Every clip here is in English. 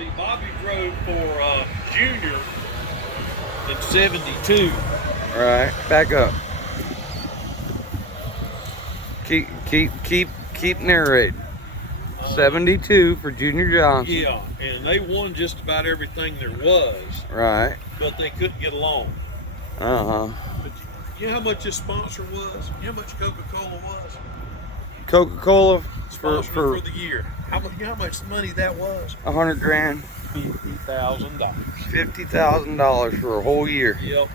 See, Bobby drove for Junior in '72. All right, back up. Keep narrating. 72 for Junior Johnson. Yeah, and they won just about everything there was. Right. But they couldn't get along. Uh-huh. But you know how much his sponsor was? You know how much Coca-Cola was? Coca-Cola For the year. You know how much money that was? 100 grand. $50,000. $50,000 for a whole year. Yep.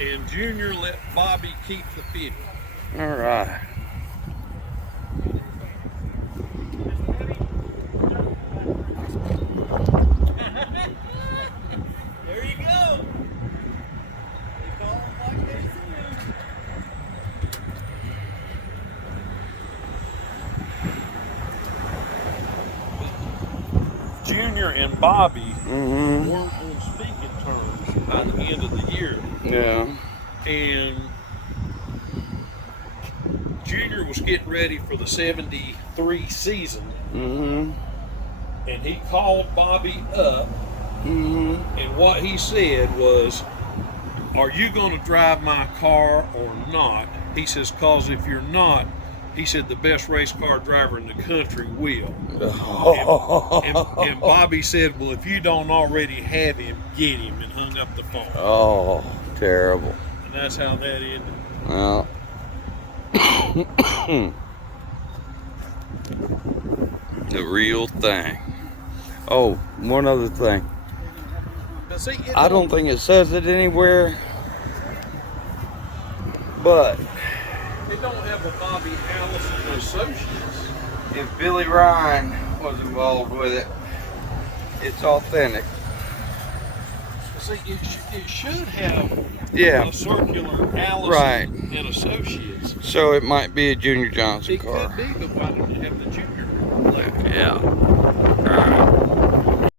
And Junior let Bobby keep the 50. All right. There you go. Junior and Bobby weren't on speaking terms by the end of the year. Yeah. And Junior was getting ready for the '73 season. And he called Bobby up. And what he said was, "Are you going to drive my car or not?" He says, "Cause if you're not," he said, "the best race car driver in the country will." And Bobby said, "Well, if you don't already have him, get him," and hung up the phone. Oh, terrible. And that's how that ended. Well. The real thing. Oh, one other thing. Now, see, I don't think it says it anywhere, but it don't have a Bobby Allison Associates. if Billy Ryan was involved with it, it's authentic. See, it should have Yeah. a circular Allison Right. and Associates. So it might be a Junior Johnson It car. could be, but why didn't it have the Junior label? Yeah.